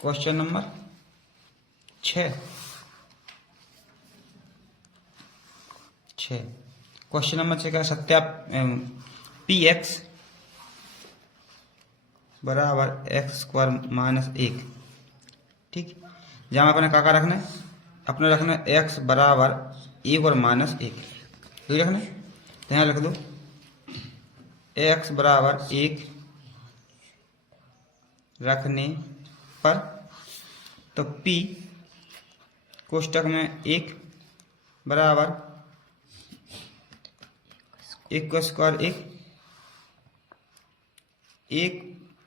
Question number 6 question number 6 का P x बराबर x square minus 1। ठीक, जहाँ अपने काका रखना है, अपने रखना है एक्स बराबर 1 और माइनस 1, यही रखना है। तो यहाँ लिख दो एक्स बराबर 1 रखने पर तो पी कोष्टक में 1 बराबर 1 का स्क्वायर 1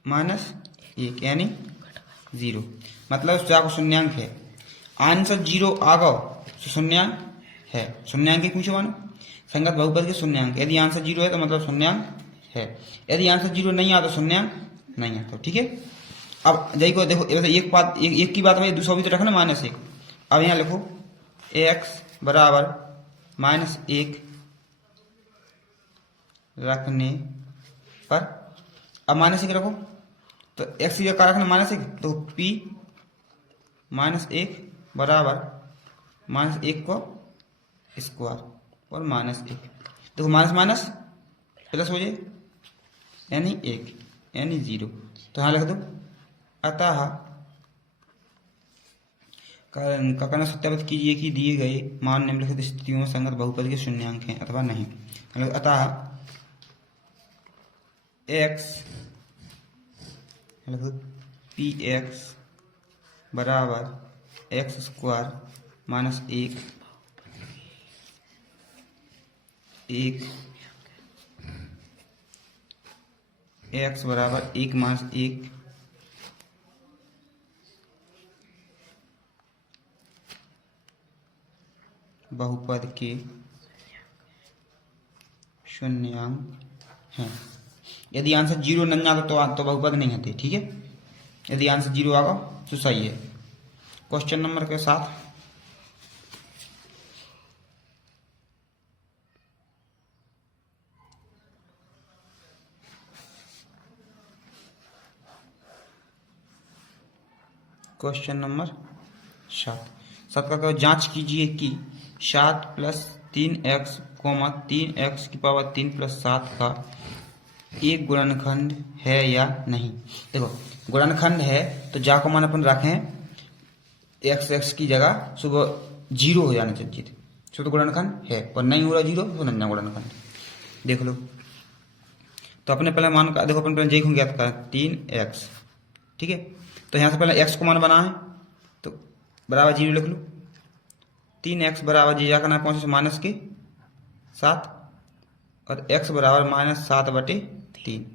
माइनस 1 यानी 0। मतलब चाहे शून्यांक है, आंसर 0 आ गो तो शून्यांक है। शून्यांक कुछ मानो संगत बहुपद के शून्यांक, यदि आंसर 0 है तो मतलब शून्यांक है, यदि आंसर 0 नहीं आता तो शून्यांक नहीं आता। ठीक है, अब देखो एक की बात भाई, दूसरा भी तो रखना माइनस 1। अब यहाँ लिखो x बराबर माइनस 1 रखने पर, अब माइनस 1 रखो तो x की जगह रखना माइनस 1, तो p माइनस 1 बराबर माइनस 1 को स्क्वायर और माइनस 1। देखो माइनस माइनस प्लस हो जाए यानी 1 यानी 0। तो यहाँ लिख दो अतः कथन सत्यापित कीजिए कि दिए गए मान निम्नलिखित स्थितियों में संगत बहुपद के शून्यांक हैं अथवा नहीं। अतः x पी एक्स बराबर एक्स स्क्वायर माइनस 1 एक्स बराबर 1 माइनस 1 बहुपद के शून्यांक हैं। यदि आंसर 0 नहीं आता तो बहुपद नहीं होते। ठीक है, यदि आंसर 0 आगा तो सही है। क्वेश्चन नंबर के साथ क्वेश्चन नंबर 7 का जांच कीजिए कि 7 प्लस 3x 3x की पावर 3 प्लस 7 का एक गुणनखंड है या नहीं। देखो गुणनखंड है तो जा को मान अपन रखें x की जगह सुबह 0 हो जाना चाहिए, तो गुणनखंड है, और नहीं हो रहा 0 तो नहीं गुणनखंड। देख लो तो अपने पहले मान का देखो, अपन पहले ज्ञात ज्ञात करें 3x। ठीक है, तो यहाँ से पहले x को मान बना है तो बराबर 0 लिख लो। 3x बराबर जी जाकर पहुंचे माइनस के 7 और x बराबर माइनस 7/3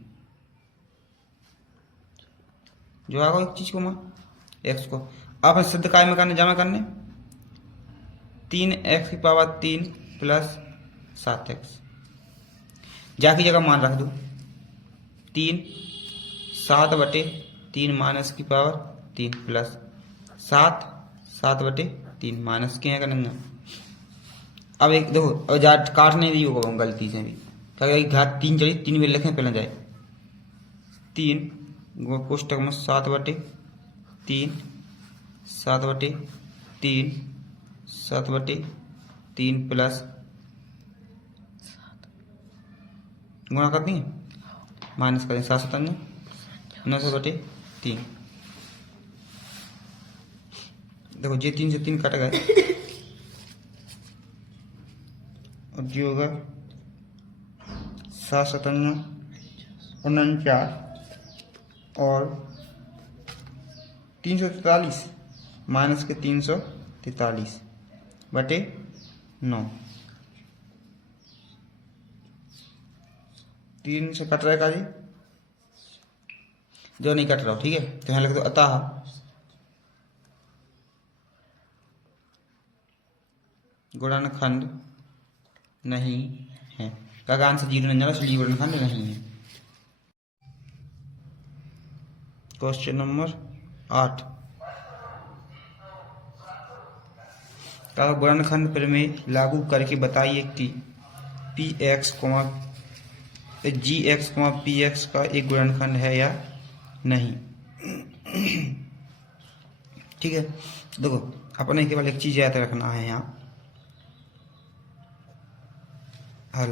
जो आगे एक चीज को मान x को अब सिद्ध काय में करने जमा करने 3x की पावर 3 प्लस 7x जाकी जगह मान रख दो 3 7/3 माइनस की पावर 3 प्लस 7/3 माइनस के करना। अब एक देखो अब जा काट नहीं दी होगा गलती से भी, क्या घात 3 चलिए 3 भी लिखें पहले जाए 3 कोष्टक में 7/3 7/3 प्लस गुणा कर दिए माइनस करें 7×7 9/3। देखो ये 3 से 3 कट गए और जो होगा 7×7 49 और 343 माइनस के 343/9 3 से कट रहेगा जी, जो नहीं कट रहा हो। ठीक है, तो यहाँ लिख दो अतः गुणनखंड नहीं है। का आंसर 0 नहीं जाना, इसलिए गुणनखंड नहीं है। क्वेश्चन नंबर 8 का गुणनखंड प्रमेय लागू करके बताइए कि px, gx, px का एक गुणनखंड है या नहीं। ठीक है। देखो अपने केवल एक चीज याद रखना है यहाँ, हल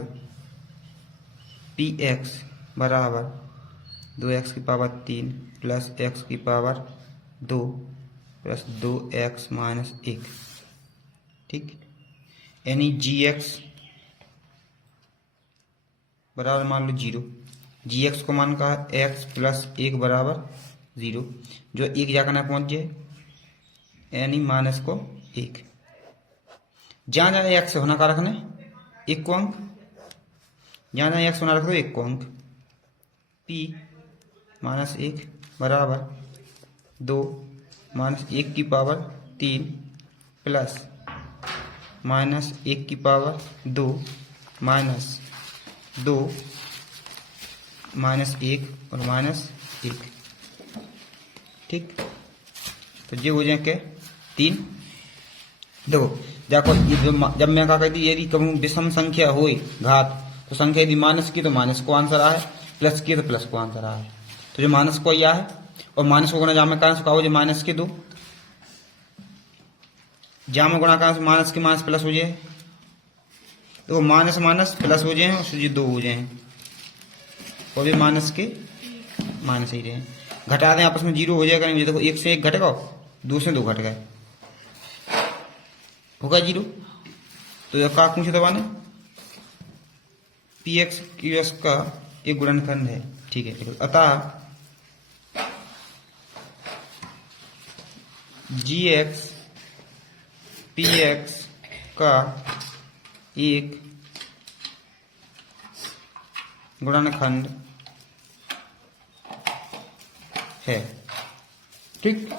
पी एक्स बराबर 2x की पावर 3 प्लस x की पावर 2 प्लस 2x माइनस 1, ठीक। यानी जी एक्स बराबर मान लो 0, जी एक्स को मान का है x प्लस 1 बराबर 0, जो 1 जाकर ना पहुंच जाए, यानी माइनस को 1। जहाँ जहाँ x होना का रखना 1 को अंक, जहाँ जहाँ x होना रख दो 1 को अंक। p माइनस 1 बराबर 2 माइनस 1 की पावर 3 प्लस माइनस 1 की पावर 2 माइनस 2 माइनस 1 और माइनस 1, ठीक। तो ये हो जाए क्या 3। देखो जाको जब मैं कहा कहती यदि कहूँ विषम संख्या हो घात, तो संख्या यदि माइनस की तो माइनस को आंसर आए, प्लस की तो प्लस को आंसर आए। तो जो माइनस को यह है और माइनस को गुणा जामे कारण से कहा हो जो माइनस के 2, जामे गुणा कारण से माइनस के माइनस प्लस हो जाए, तो माइनस माइनस प्लस हो जाए और ये 2 हो जाए, और भी माइनस के माइनस ही रहे। घटा दें आपस में 0 हो जाएगा। नहीं देखो 1 से 1 घटेगा, 2 से 2 घट गए, होगा 0। तो यह का पूछे दबाने पी एक्स क्यू एस का एक गुणनखंड है, ठीक है। अतः जी एक्स पी एक्स का एक गुणनखंड है, ठीक।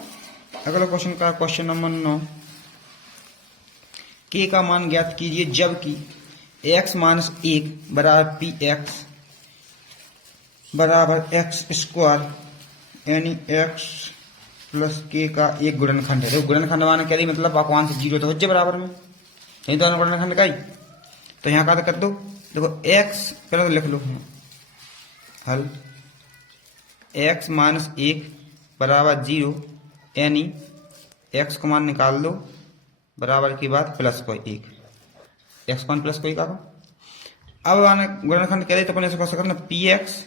अगला क्वेश्चन का क्वेश्चन नंबर 9, के का मान ज्ञात कीजिए जबकि x माइनस 1 बराबर पी एक्स बराबर एक्स स्क्वायर, यानी x प्लस के का एक गुणनखंड है। तो गुणनखंड माने क्या मतलब आप वहां से 0 तो हो जाए बराबर में, यही तो गुणनखंड का ही। तो यहाँ का कर दो, देखो x पहले तो लिख लो हल x माइनस 1 बराबर 0, यानी x को मान निकाल दो बराबर की बात प्लस को 1, x को प्लस को 1 आगा। अब आने गुणनखंड कह दे तो अपने से कैसे करना पी एक्स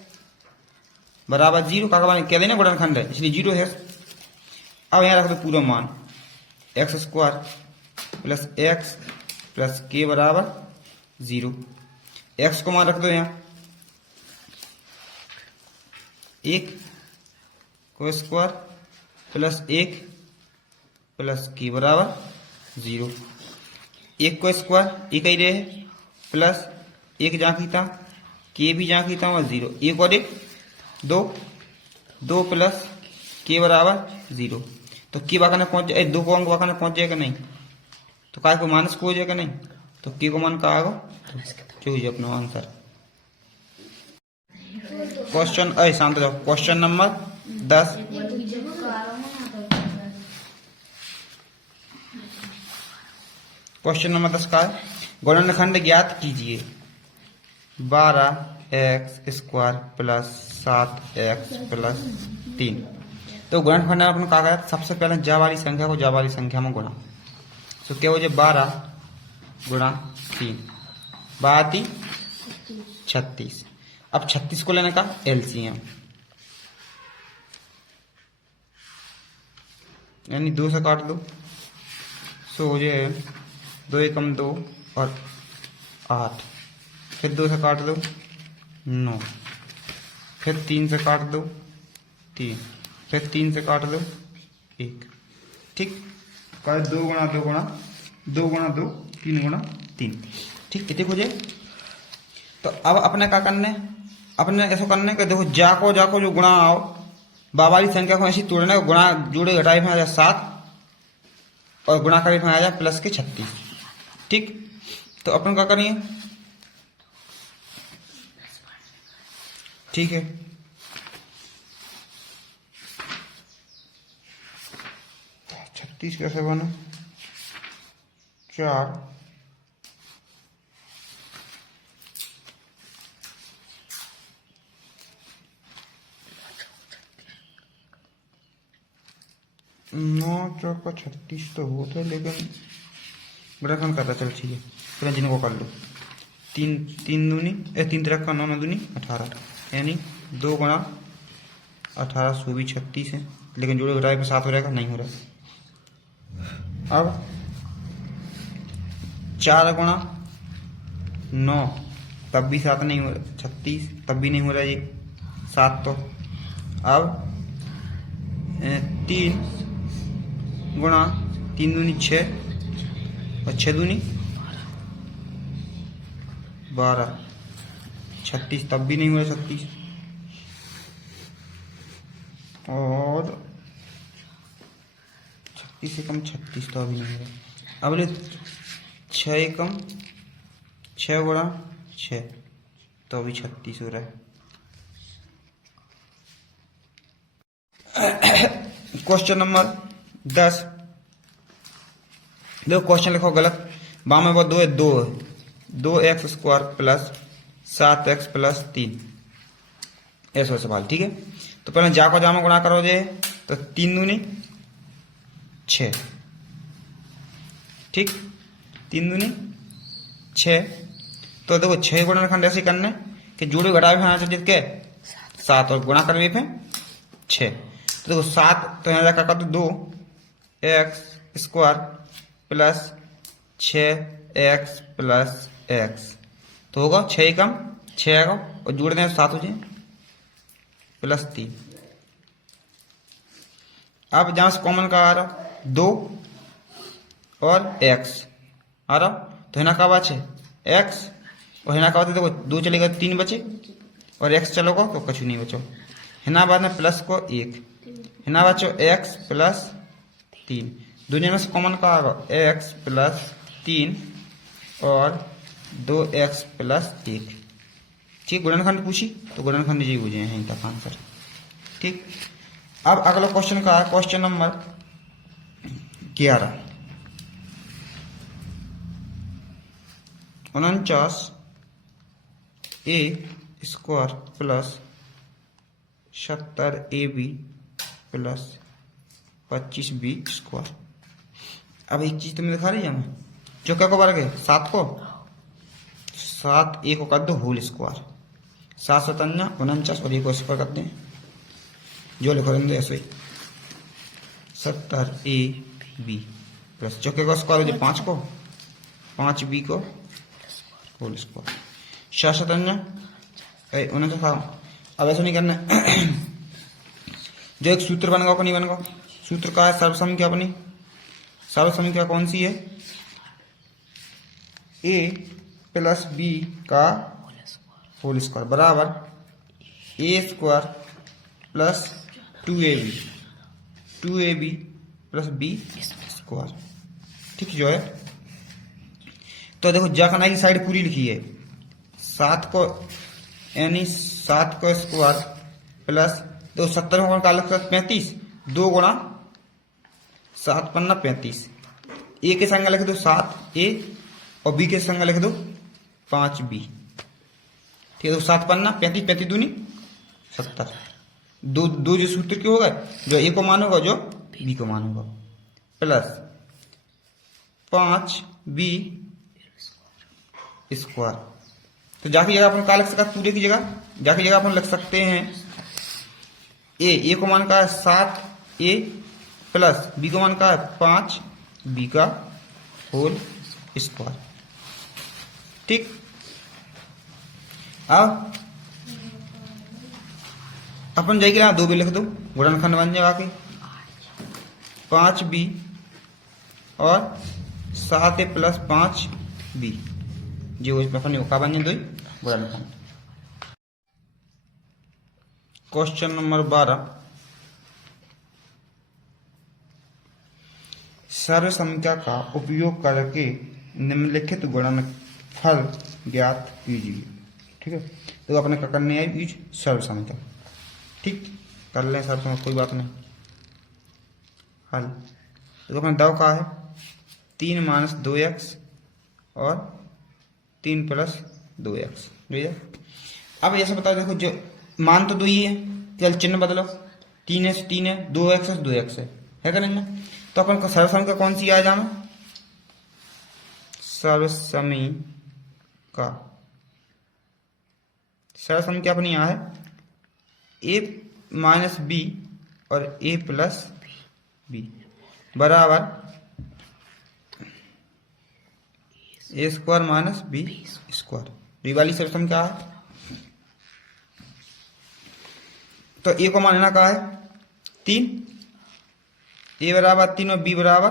बराबर 0 का मान कह देना गुणनखंड है इसलिए 0 है। अब यहाँ रख दो पूरा मान x square plus x plus के बराबर 0, एक्स को मान रख दो यहाँ 1 को स्क्वायर प्लस 1 प्लस के बराबर 0, 1 को स्क्वायर 1 ही रहे प्लस 1 जहाँ खींचा के भी जहाँ खींचा और 0, 1 और 1 2, 2 प्लस के बराबर 0। तो के बाका पहुंच जाए 2 को अंक बाका पहुंच जाएगा नहीं, तो काय को माइनस को हो जाएगा नहीं, तो के को मान का आएगा जो है अपना आंसर। क्वेश्चन शांत जाओ, क्वेश्चन नंबर 10, क्वेश्चन नंबर 10 का है गुणनखंड ज्ञात कीजिए 12x square plus 7x plus 3। तो गुणनखंड अपन कहा गया सबसे पहले जा वाली संख्या को जा वाली संख्या में गुणा, तो क्या हो जाए 12 गुणा 3 12 36। अब 36 को लेने का एलसीएम, यानी 2 से काट दो, सो हो जाए 2 एकम 2 और 8, फिर 2 से काट दो 9, फिर 3 से काट दो 3, फिर 3 से काट दो 1, ठीक। 2 गुणा 2 गुणा 2 गुणा 2 3 गुणा 3, ठीक। इतने हो जाए। तो अब अपने क्या करने, अपने ऐसा करने का देखो जाको जो गुणा आओ बाबारी संख्या को ऐसी तोड़ने का गुणा जोड़े घटाई में आ जाए 7 और गुणा करी में आ जाए प्लस के 36, ठीक। तो अपन क्या करेंगे, ठीक है। छत्तीस कैसे बना 4 36 9 चौका 36 तो होता है, लेकिन गुणनखंड करता। चलो ठीक है, फिर जिनको कर लो। 3 तिरक का 9 9 दूनी 18, यानी 2 गुणा 18 सो भी 36 है, लेकिन जोड़े घटाए पे 7 हो रहेगा, नहीं हो रहा। अब 4 गुणा 9 तब भी 7 नहीं हो रहा, 36 तब भी नहीं हो रहा ये 7 तो। अब 3 गुणा 3 दूनी 6 और 6 दूनी 12, 36 तब भी नहीं हुआ 36, और 36 से कम 36 तो अभी नहीं हुआ। अब ले 6 एकम 6 गुणा 6 तो अभी 36 हो रहा है। क्वेश्चन नंबर 10, देखो क्वेश्चन लिखो गलत, बाम में बहुत 2 है, 2 है, 2x² प्लस 7x प्लस 3, ऐसा सवाल। ठीक है, तो पहले जा को जामा गुणा करो जे, तो 3 दूनी 6, ठीक, 3 दूनी 6। तो देखो 6 गुणनखंड ऐसे करने कि जोड़े घटाए आना चाहिए के 7 और गुणा करवे पे 6। तो देखो 7 तो यहाँ जाकर कर दो 2x² plus 6x plus x, तो होगा 6 एकम 6 आएगा, और जोड़ दें 7 हो जाए प्लस 3। अब जहां से कॉमन का आ रहा 2 और x आ रहा, तो हिना का बचे x, और हिना का बचे देखो 2 चलेगा 3 बचे, और x चलोगा तो कुछ नहीं बचो। हिना बाद में प्लस को 1, हिना बचो x प्लस 3, दुनिया में से कॉमन का आएगा x प्लस 3 और 2x प्लस 1। ठीक, गुणनखंड पूछी तो गुणनखंड जी हो जाए यहीं तक आंसर। ठीक, अब अगला क्वेश्चन का है question number 11, 49 a² plus 70 ab plus 25 b²। अब एक चीज तुम्हें दिखा रही है हमें, जो क्या को वर्ग है 7 को, 7 a को कर दो होल स्क्वायर, 7 57 49 और 1 को स्क्वायर करते हैं, जो लिखो रहेंगे ऐसे ही 70 ab प्लस चौके का स्क्वायर हो जाए 5 को, 5 b को होल स्क्वायर, 7 57 49। अब ऐसा नहीं करना जो एक सूत्र बनेगा वो नहीं बनेगा। सूत्र का है सर्वसंख्या, अपनी सर्वसंख्या कौन सी है, a प्लस b का होल स्क्वायर बराबर a² plus 2ab plus b²। ठीक जो है, तो देखो जाखना की साइड पूरी लिखी है, 7 को यानी 7 को स्क्वायर प्लस तो 70 में का लग 35, 2 गुणा 7 पन्ना 35, ए के संग लिख दो 7a और बी के संग लिख दो 5b। ठीक है, तो 7 पन्ना 35, 35 दूनी 70, दो जो सूत्र के हो गए, जो ए को मान होगा जो बी को मान होगा, प्लस 5b स्क्वायर। तो जाके जगह अपन क्या लिख सकते, पूरे की जगह जाके जगह अपन लिख सकते हैं ए को मान का है 7a प्लस बी को मान का है 5b का होल स्क्वायर। ठीक, अब अपन जाएगी ना 2b लिख दो, गुणनखंड बन जाएगा के 5b और 7a प्लस 5b, जो इसमें अपन का बन जाए 2 गुणनखंड। क्वेश्चन नंबर 12, सर्वसंख्या का उपयोग करके निम्नलिखित गुणनफल ज्ञात कीजिए। ठीक है, तो अपने क्या करने है यूज सर्वसंख्या। ठीक, कर लें सर्वसंख्या, कोई बात नहीं। हल तो अपना दाव का है 3 माइनस 2x और 3 प्लस 2x। अब ऐसे बताओ, देखो जो मान तो 2 ही है, चल चिन्ह बदलो, 3 है 3 है, 2x है 2x है, है कि नहीं? तो अपन को सर्वसमिका कौन सी आ जाना, सर्वसमिका सर्वसमिका अपनी यहाँ है ए माइनस बी और ए प्लस बी बराबर A square minus B square. B वाली सर्वसमिका है। तो ए को मान लेना का है 3, ए बराबर 3 और बी बराबर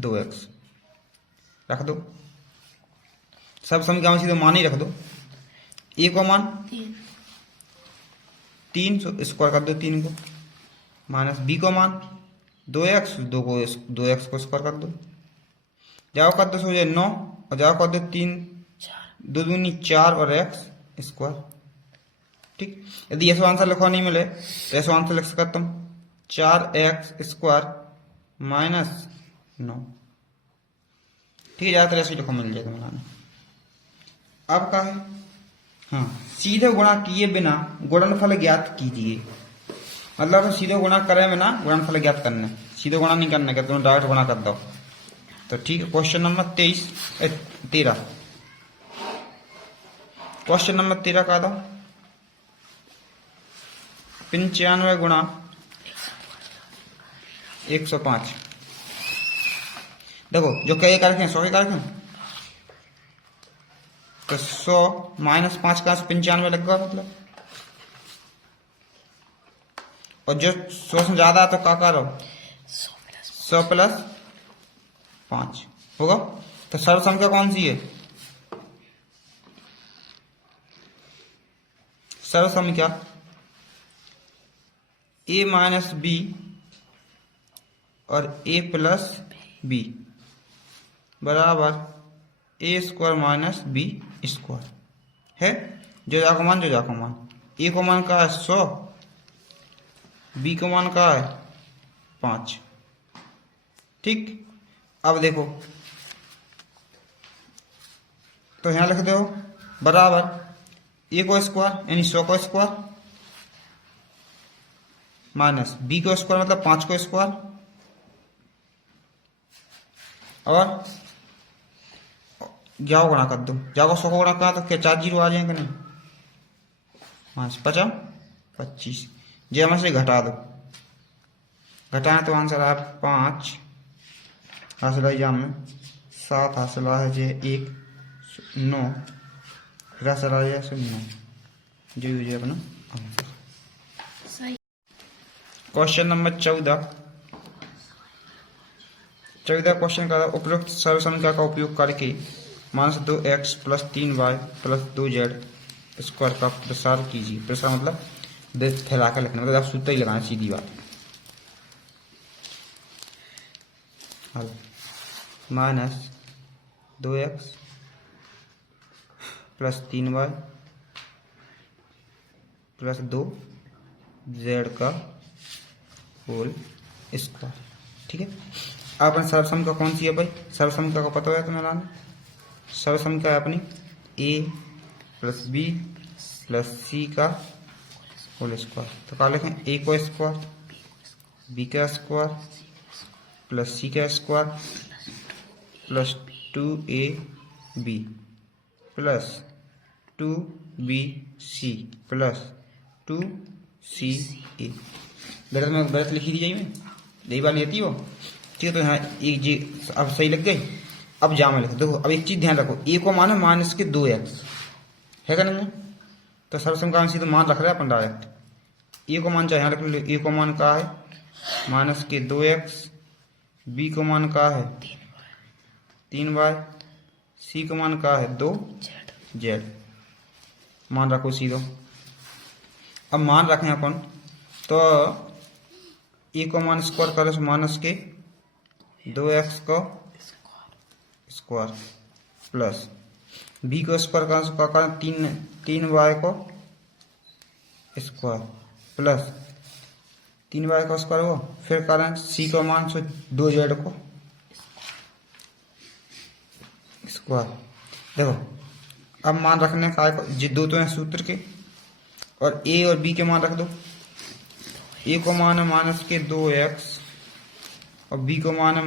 2x रख दो। सर्वसमिका में सीधे मान ही रख दो। ए को मान 3 स्क्वायर कर दो 3 को, माइनस बी को मान 2x 2x को स्क्वायर कर दो। जाओ कर दो सो जाए 9 और जाओ कर दो 3 2 दूनी 4 और x स्क्वायर। ठीक, यदि ऐसा आंसर लिखवा नहीं मिले तो ऐसा आंसर लिख सकते तुम 4x स्क्वायर माइनस 9। ठीक है, ज्यादातर ऐसे लिखो मिल जाएगा मिलाना। अब का है, हाँ, सीधे गुणा किए बिना गुणनफल ज्ञात कीजिए। मतलब सीधे गुणा करे बिना गुणनफल ज्ञात करना, सीधे गुणा नहीं करना, तुम डायरेक्ट गुणा कर दो। तो ठीक है, क्वेश्चन नंबर 13 क्वेश्चन नंबर 13 का दो 95 गुणा 105। देखो जो कई कारक हैं 100 के कारक हैं, तो 100 माइनस 5 का 95 लगेगा मतलब। और जो 100 से ज्यादा है तो क्या करो 100 प्लस 5 होगा। तो सर्वसमिका कौन सी है, सर्वसमिका ए माइनस बी और ए प्लस बी बराबर A square minus B square है। जो जाको मान ए को मान का है 100, बी को मान का है 5। ठीक, अब देखो तो यहां लिख दो बराबर ए को स्क्वायर यानी 100 को स्क्वायर माइनस बी को स्क्वायर मतलब 5 को स्क्वायर और जाओ गुणा कर दो। जाओ 100 को गुणा करा तो क्या 4 जीरो आ जाएंगे नहीं, 5 50 25। जे हमें से घटा दो, घटाएं तो आंसर आया 5 हासिल है जाम में 7 हासिल है जे 1 9 फिर हासिल आ जाए 9 जो यूज अपना आंसर। क्वेश्चन नंबर 14 क्वेश्चन का उपरोक्त सर्वसमिका का उपयोग करके minus 2x plus 3y plus 2z square का प्रसार कीजिए। प्रसार मतलब फैला कर लिखना, मतलब आप सूत्र ही लगाना, सीधी बात। Minus 2x plus 3y plus 2z का होल स्क्वायर। ठीक है, अपने सर्वसमिका कौन सी है भाई, सर्वसमिका का पता है तुम्हें लाना। सर्वसमिका है अपनी a प्लस बी प्लस सी का होल स्क्वायर। तो क्या लिखें, a को स्क्वायर b का स्क्वायर प्लस c का square plus 2ab plus 2bc plus 2ca। गलत लिखी दी जाइए में यही बात लेती हो। ठीक है, तो यहाँ एक जी अब सही लग गई। अब जामा लिखो, देखो अब एक चीज ध्यान रखो, ए को मान है माइनस के 2x है क्या नहीं, तो सर्वसमिका में सीधे मान रख रहे हैं अपन डायरेक्ट। ए को मान चाहे यहाँ रख लो, ए को मान का है माइनस के 2x, बी को मान का है 3y, सी को मान का है 2z। मान रखो सीधो। अब मान रखें अपन तो ए को मान स्क्वायर करे तो माइनस के 2x को स्क्वायर प्लस बी को स्क्वायर करें 3y को स्क्वायर प्लस 3y का स्क्वायर हो, फिर करें सी को मान सो 2z को स्क्वायर। देखो अब मान रखने का जी दो तो हैं सूत्र के, और ए और बी के मान रख दो। ए को मान है -2x और बी को मान है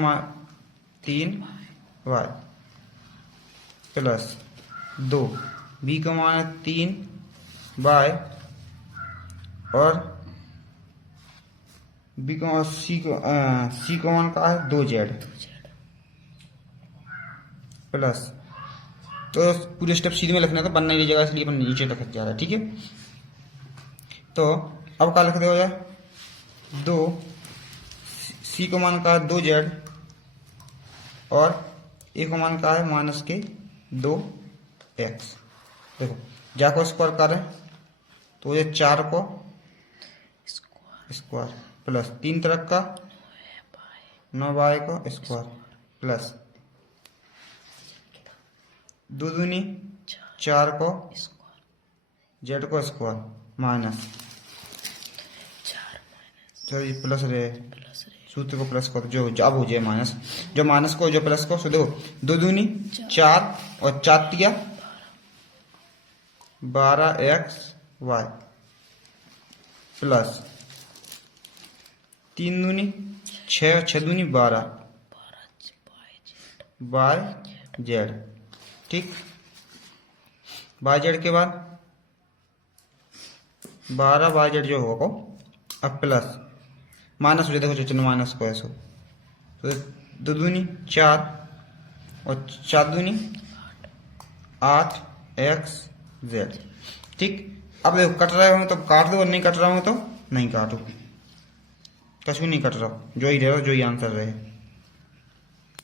3y प्लस 2, बी को मान है 3y और बी को सी को मान का है 2z प्लस, तो पूरे स्टेप सीधे में लिखना था, बनना नहीं जगह इसलिए अपन नीचे लिख जा रहा है। ठीक है, तो अब क्या लिख दे हो जाए 2, सी को मान का है 2z और ए को मान का है -2x। देखो जाको स्क्वायर करें तो ये 4 को स्क्वायर प्लस 3 तरफ का 9y को स्क्वायर प्लस 2 दूनी 4 को z को स्क्वायर माइनस, चलिए प्लस रहे सूत्र को प्लस को जो अब हो जाए माइनस, जो माइनस को जो प्लस को, सो देखो 2 दूनी 4 और 4 तिया 12xy प्लस 3 दूनी 6 और 6 दूनी 12 yz। ठीक, yz के बाद 12yz जो होगा अब प्लस माइनस हो जाए, देखो चिन्ह माइनस को ऐसा, तो 2 दूनी 4 और 4 दूनी 8xz। ठीक, अब देखो कट रहे हो तो काट दो और नहीं कट रहा हूं तो नहीं काटो, कछु नहीं कट रहा, जो ही रहे जो ही आंसर रहे।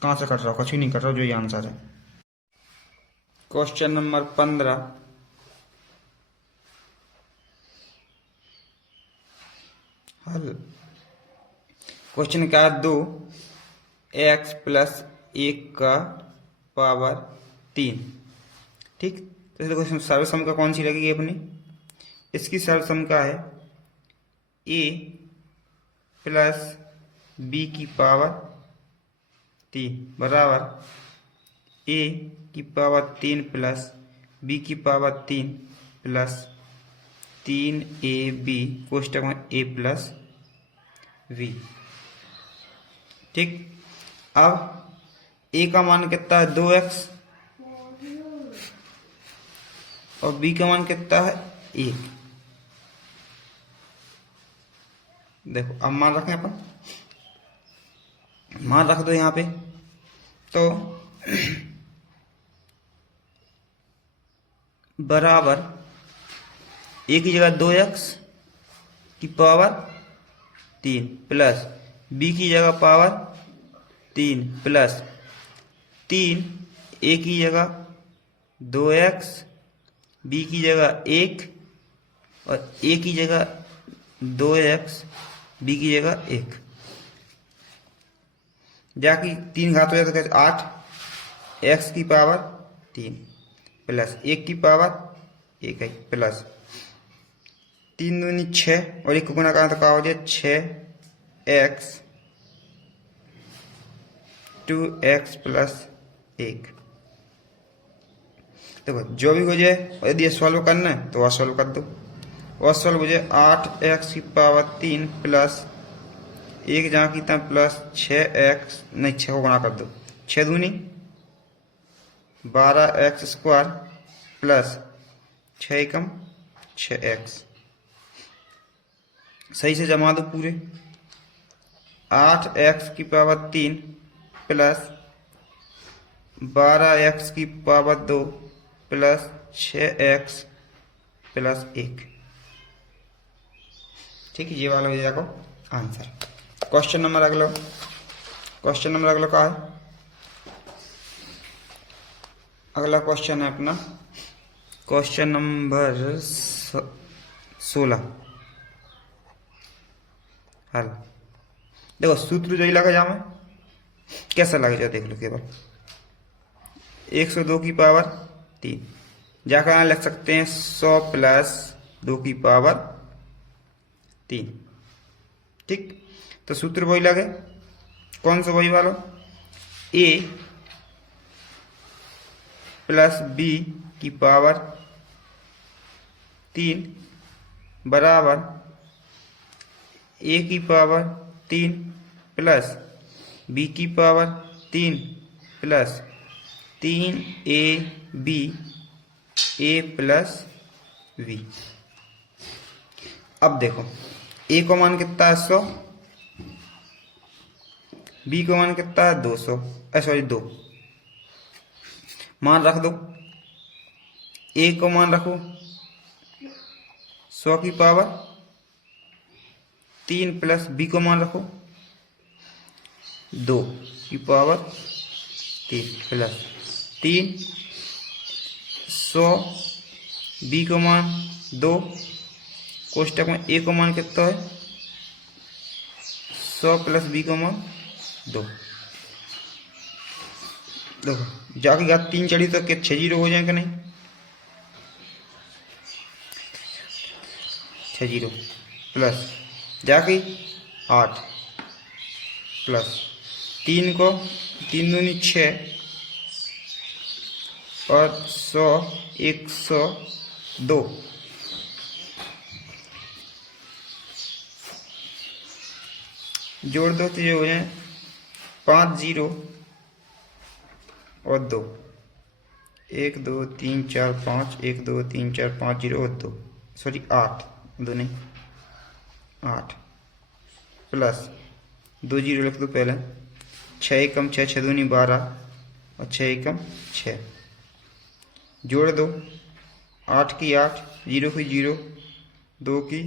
कहाँ से कट रहा हो, कछु नहीं कट रहा, जो ही आंसर है। क्वेश्चन नंबर 15, हल। क्वेश्चन क्या है, 2x प्लस 1 का पावर 3। ठीक, तो देखो इसमें सर्वसम का कौन सी लगेगी अपनी, इसकी सर्वसम का है a प्लस b की पावर 3 बराबर a की पावर 3 प्लस b की पावर 3 प्लस 3ab कोष्टक में a प्लस v। ठीक, अब a का मान कितना है 2x और b का मान कितना है 1। देखो अब मान रखें अपन, मान रख दो यहाँ पे, तो बराबर a की जगह 2x की पावर 3 प्लस b की जगह पावर 3 प्लस 3 a की जगह 2x b की जगह 1 और a की जगह 2x b की जगह 1, जाकि 3 घात हो जाए तो कैसे 8 x की पावर 3 प्लस 1 की पावर 1 प्लस 3 दूनी 6 और 1 को गुणा करें तो क्या हो जाए 6x 2x प्लस 1। देखो जो भी हो जाए, और यदि सॉल्व करना है तो वह सॉल्व कर दो, वह सॉल्व हो जाए 8x की पावर 3 प्लस 1 जहाँ की था प्लस 6x, नहीं 6 को गुणा कर दो, 6 दूनी 12x स्क्वायर प्लस 6 एकम 6x। सही से जमा दो पूरे, 8x की पावर 3 प्लस 12x की पावर 2 प्लस 6x प्लस 1। ठीक है, ये वाला हो जाएगा आंसर। क्वेश्चन नंबर अगला क्या है, अगला क्वेश्चन है अपना क्वेश्चन नंबर 16, हल। देखो सूत्र जो ही लगा जाए कैसा लगे जाए देख लो, केवल 102 की पावर 3 जाकर यहाँ लिख सकते हैं 100 प्लस 2 की पावर 3। ठीक, तो सूत्र वही लगे, कौन सा वही वाला, a प्लस b की पावर 3 बराबर ए की पावर 3 प्लस बी की पावर 3 प्लस 3ab ए प्लस बी। अब देखो ए को मान कितना है 100, बी को मान कितना है 200, सॉरी 2 मान रख दो। ए को मान रखो 100 की पावर 3 प्लस बी को मान रखो 2 की पावर 3 प्लस 3 100 बी को मान 2 कोष्टक में ए को मान कितना है 100 प्लस बी को मान 2। देखो जाके घात 3 चढ़ी तो क्या 6 जीरो हो जाएगा नहीं, 6 जीरो प्लस जाके 8 प्लस 3 को 3 दूनी 6 और 100 102 जोड़ दो तो ये हो जाए 5 जीरो और 2, 1 2 3 4 5, 1 2 3 4 5 जीरो और 2, सॉरी 8 2 नहीं 8 प्लस 2 जीरो लिख दो पहले, 6 एकम 6 6 दूनी 12 और 6 एकम 6 जोड़ दो 8 की 8, 0 की 0, 2 की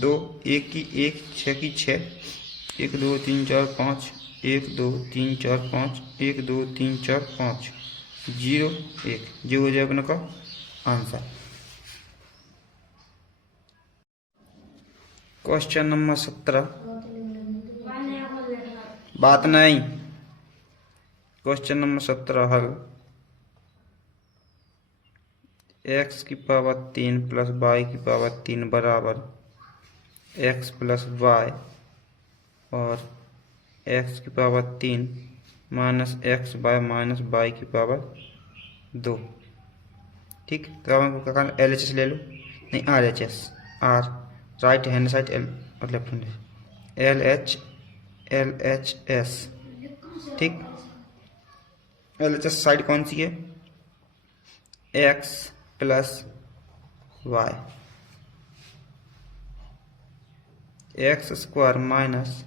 2, 1 की 1, 6 की 6, 1 2 3 4 5, 1 2 3 4 5, 1 2 3 4 5, 0 1, जो हो जाए अपने का आंसर। क्वेश्चन नंबर 17 बात नहीं। क्वेश्चन नंबर 17 हल x की पावर 3 प्लस y की पावर 3 बराबर x प्लस y और x की power 3 minus x by minus y की पावर 2। ठीक, तो अब हमको क्या करना, LHS ले लो, नहीं RHS, R right hand side L और लेफ्ट हैंड LHS। ठीक, LHS साइड कौन सी है, x plus y, x square minus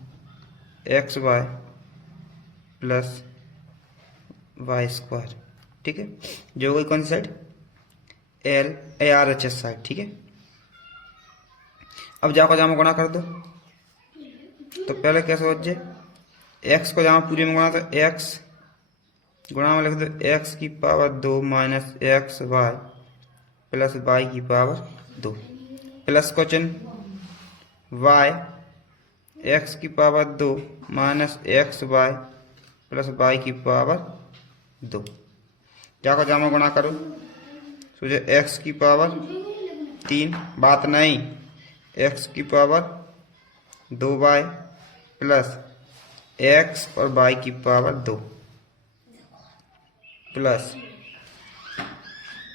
x Y plus y square. ठीक है, जो हो गई कौन सी साइड, LHS साइड। ठीक है, अब जाको जामा गुणा कर दो, तो पहले कैसे हो जाए, एक्स को जामा पूरे में गुणा तो एक्स गुणा में लिख दो एक्स की power 2 minus x Y plus Y की power 2 plus question Y x की power 2 minus x Y plus Y की पावर 2, जाको जामा गुणा करो, सोचो एक्स की पावर 3 बात नहीं, एक्स की पावर 2y प्लस एक्स और वाई की पावर 2 प्लस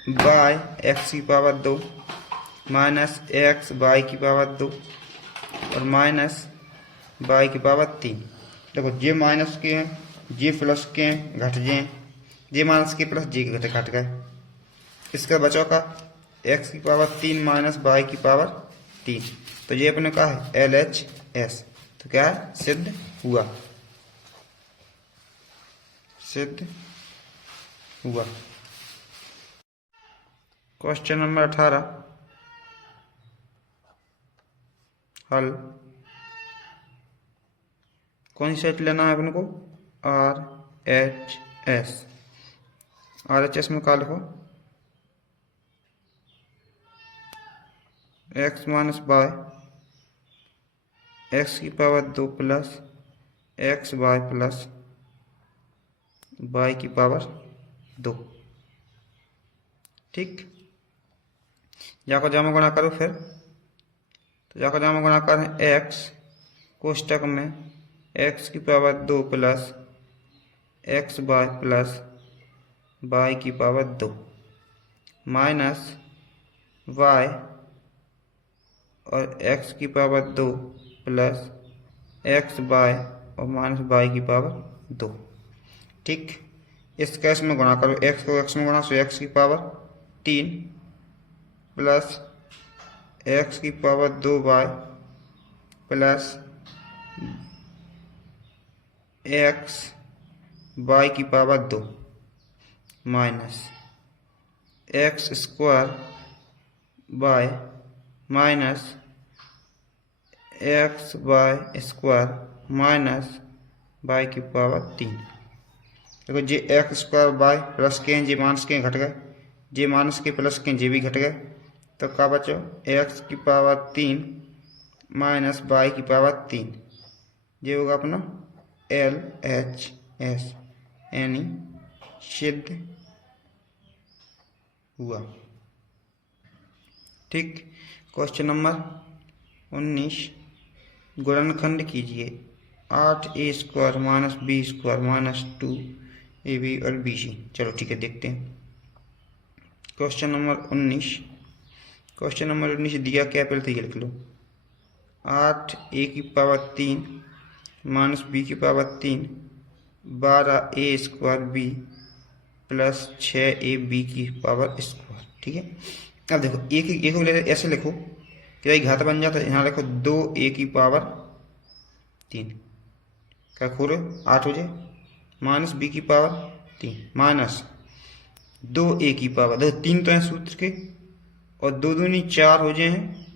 वाई एक्स की पावर 2 माइनस एक्स वाई की पावर 2 और माइनस वाई की पावर 3। देखो जे माइनस के हैं, जे प्लस के हैं, घट जाए, जे माइनस के प्लस जे के घट गए, इसका बचाव का एक्स की पावर 3 माइनस वाई की पावर 3, तो ये अपने का है LHS। तो क्या है, सिद्ध हुआ, सिद्ध हुआ। क्वेश्चन नंबर 18 हल, कौन सी सेट लेना है अपने को, RHS। RHS में क्या लिखो, x माइनस वाई एक्स की power 2 plus x Y plus Y की पावर 2। ठीक, जाको जामा गुणा करो फिर, तो जाको जामा गुणा करें x कोष्टक में x की power 2 plus x Y plus Y की पावर 2 माइनस y और x की पावर 2 प्लस एक्स बाय और माइनस बाई की पावर 2। ठीक, इसका इसमें गुणा करो, एक्स को एक्स में गुणा, सो एक्स की पावर 3 प्लस एक्स की power 2 y plus x y की power 2 minus x square y minus x y square minus y की पावर 3। देखो जे एक्स स्क्वायर बाय प्लस के जे माइनस के घट गए, जे माइनस के प्लस के जे भी घट गए, तो क्या बचो एक्स की पावर 3 माइनस बाई की पावर 3। ये होगा अपना LHS यानी सिद्ध हुआ। ठीक, क्वेश्चन नंबर 19, गुणनखंड कीजिए 8a square minus B square minus 2ab और bc। चलो ठीक है, देखते हैं क्वेश्चन नंबर 19। क्वेश्चन नंबर 19 दिया क्या, पहले तो ये लिख लो 8a की पावर 3 माइनस बी की power 3 12a square b plus 6ab की पावर स्क्वायर। ठीक है, अब देखो एक को ऐसे लिखो कि भाई घात बन जाता है, यहाँ लिखो 2a की पावर 3, क्या खोलो 8 हो जाए, माइनस बी की पावर 3 माइनस 2a की पावर, देखो 3 तो है सूत्र के और 2 दूनी 4 हो जाए हैं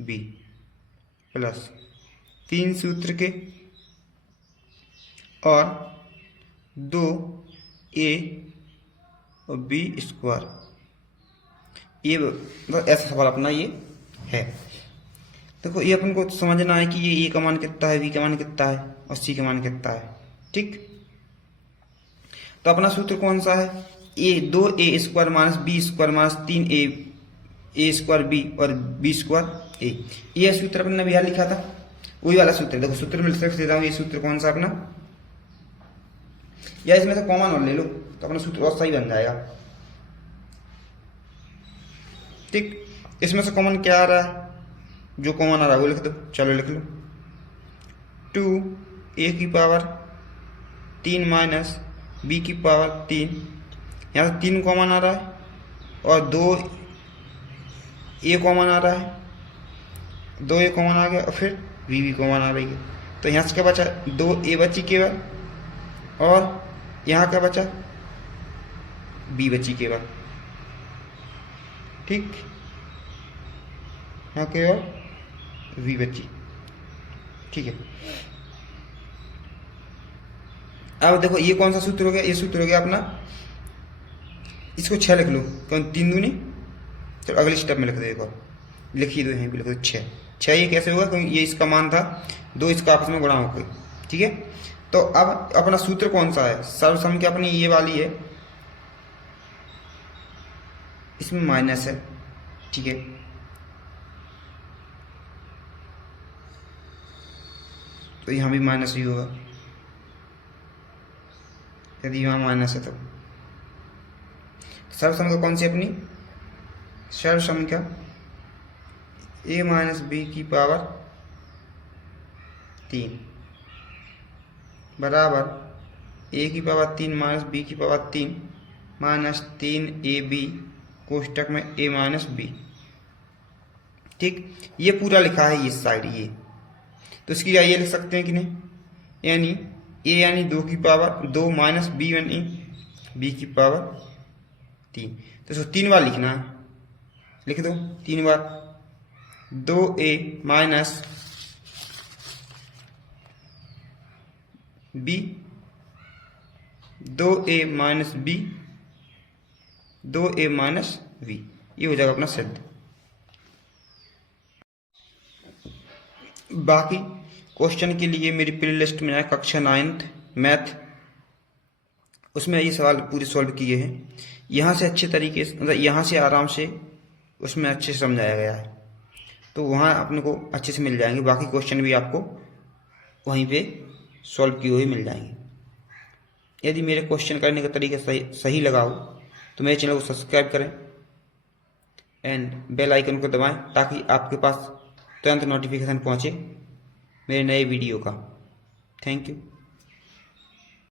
b प्लस 3 सूत्र के और 2a और बी स्क्वायर। ये मतलब ऐसा सवाल अपना ये है। देखो ये अपन को समझना है कि ये ए का मान कितना है, बी का मान कितना है और सी का मान कितना है। ठीक, तो अपना सूत्र कौन सा है, a 2a square minus B square minus 3a square b और बी स्क्वायर ए। ये सूत्र अपन ने बिहार लिखा था, वही वाला सूत्र। देखो सूत्र में लिख देता हूँ, ये सूत्र कौन सा अपना, या इसमें से कॉमन और ले लो तो अपना सूत्र और सही बन जाएगा। ठीक, इसमें से कॉमन क्या आ रहा है, जो कॉमन आ रहा है वो लिख दो। चलो लिख लो 2a की पावर 3 माइनस b की पावर 3, यहाँ से 3 कॉमन आ रहा है और 2a कॉमन आ रहा है, 2a कॉमन आ गया और फिर b भी कॉमन आ रही है, तो यहाँ से क्या बचा 2a बची केवल और यहाँ क्या बचा b बची केवल। ठीक, यहाँ केवल v बची। ठीक है, अब देखो ये कौन सा सूत्र हो गया, ये सूत्र हो गया अपना, इसको 6 लिख लो, कौन 3 दूनी, तो अगले स्टेप में लिख दो, एक और लिखिए दो, यहीं पे लिख दो 6। ये कैसे होगा, क्योंकि ये इसका मान था 2, इसका आपस में गुणा हो गई। ठीक है, तो अब अपना सूत्र कौन सा है, सर्वसम की अपनी ये वाली है, इसमें माइनस है। ठीक है, तो यहां भी माइनस ही होगा, यदि यहां माइनस है तो सर्वसम का कौन सी अपनी, सर्वसम का a माइनस बी की पावर 3 बराबर a की पावर 3 माइनस बी की पावर 3 माइनस 3ab कोष्टक में a माइनस बी। ठीक, ये पूरा लिखा है इस साइड ये, तो इसकी ये लिख सकते हैं कि नहीं, यानी a यानी 2 की पावर 2 माइनस बी यानी b की पावर 3, तो इसको 3 बार लिखना है, लिख दो 3 बार 2a minus b 2a minus b 2a minus v, ये हो जाएगा अपना सिद्ध। बाकी क्वेश्चन के लिए मेरी प्ले लिस्ट में है कक्षा 9th मैथ, उसमें ये सवाल पूरे सॉल्व किए हैं। यहाँ से अच्छे तरीके से, मतलब यहाँ से आराम से उसमें अच्छे से समझाया गया है, तो वहाँ अपने को अच्छे से मिल जाएंगे। बाकी क्वेश्चन भी आपको वहीं पे सॉल्व किए हुए मिल जाएंगे। यदि मेरे क्वेश्चन करने का तरीका सही लगा हो तो मेरे चैनल को सब्सक्राइब करें एंड बेल आइकन को दबाएं, ताकि आपके पास तुरंत नोटिफिकेशन पहुंचे मेरे नए वीडियो का। Thank you.